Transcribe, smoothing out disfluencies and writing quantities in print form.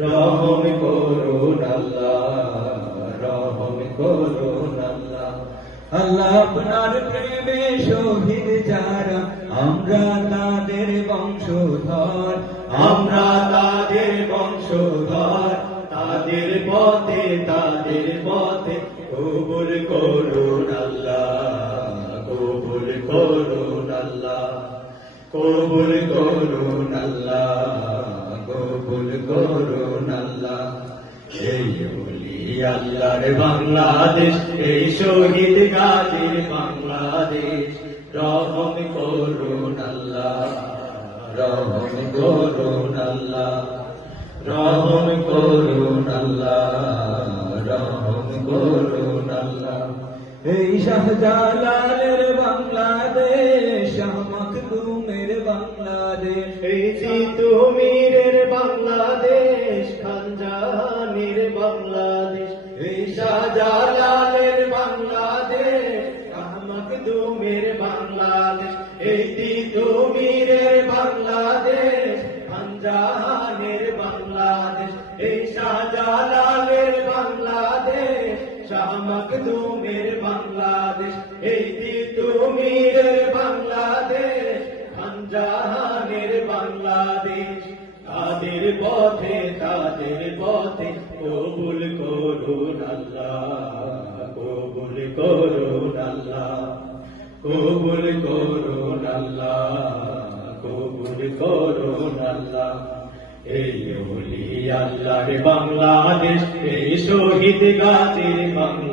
রহম করুন আল্লাহ, রহম করুন আল্লাহ। আল্লাহ আপনার প্রেমে শহীদ যারা, আমরা তাদের বংশধর, আমরা তাদের বংশধর। তাদের পথে কবুল করুন আল্লাহ, কবুল করুন আল্লাহ, কবুল করুন আল্লাহ, কবুল করুন আল্লাহ। এই ওলি আল্লাহর বাংলাদেশ, এই শহীদ গাজীর বাংলাদেশ, রহম করুন আল্লাহ, রহম করুন আল্লাহ, রহম করুন আল্লাহ, রহম করুন আল্লাহ। এই শাহজালালের বাংলাদেশ, শাহ মখদুমের বাংলাদেশ, এই তিতুমীরের বাংলাদেশ, খান জাহানের বাংলাদেশ। এই শাহজালালের বাংলাদেশ, শাহ মখদুমের বাংলাদেশ, এই তিতুমীরের বাংলাদেশ, খান জাহানের বাংলাদেশ। এই শাহজালালের বাংলাদেশ, শাহ মখদুমের বাংলাদেশ, এই তিতুমীরের বাংলাদেশ, খান জাহানের বাংলাদেশ। তাদের পথে কবুল করুন আল্লাহ, কবুল করুন আল্লাহ, কবুল করুন আল্লাহ, কবুল করুন আল্লাহ। এই ওলি আল্লাহর বাংলাদেশ, এই শহীদ গাজীর বাংলাদেশ।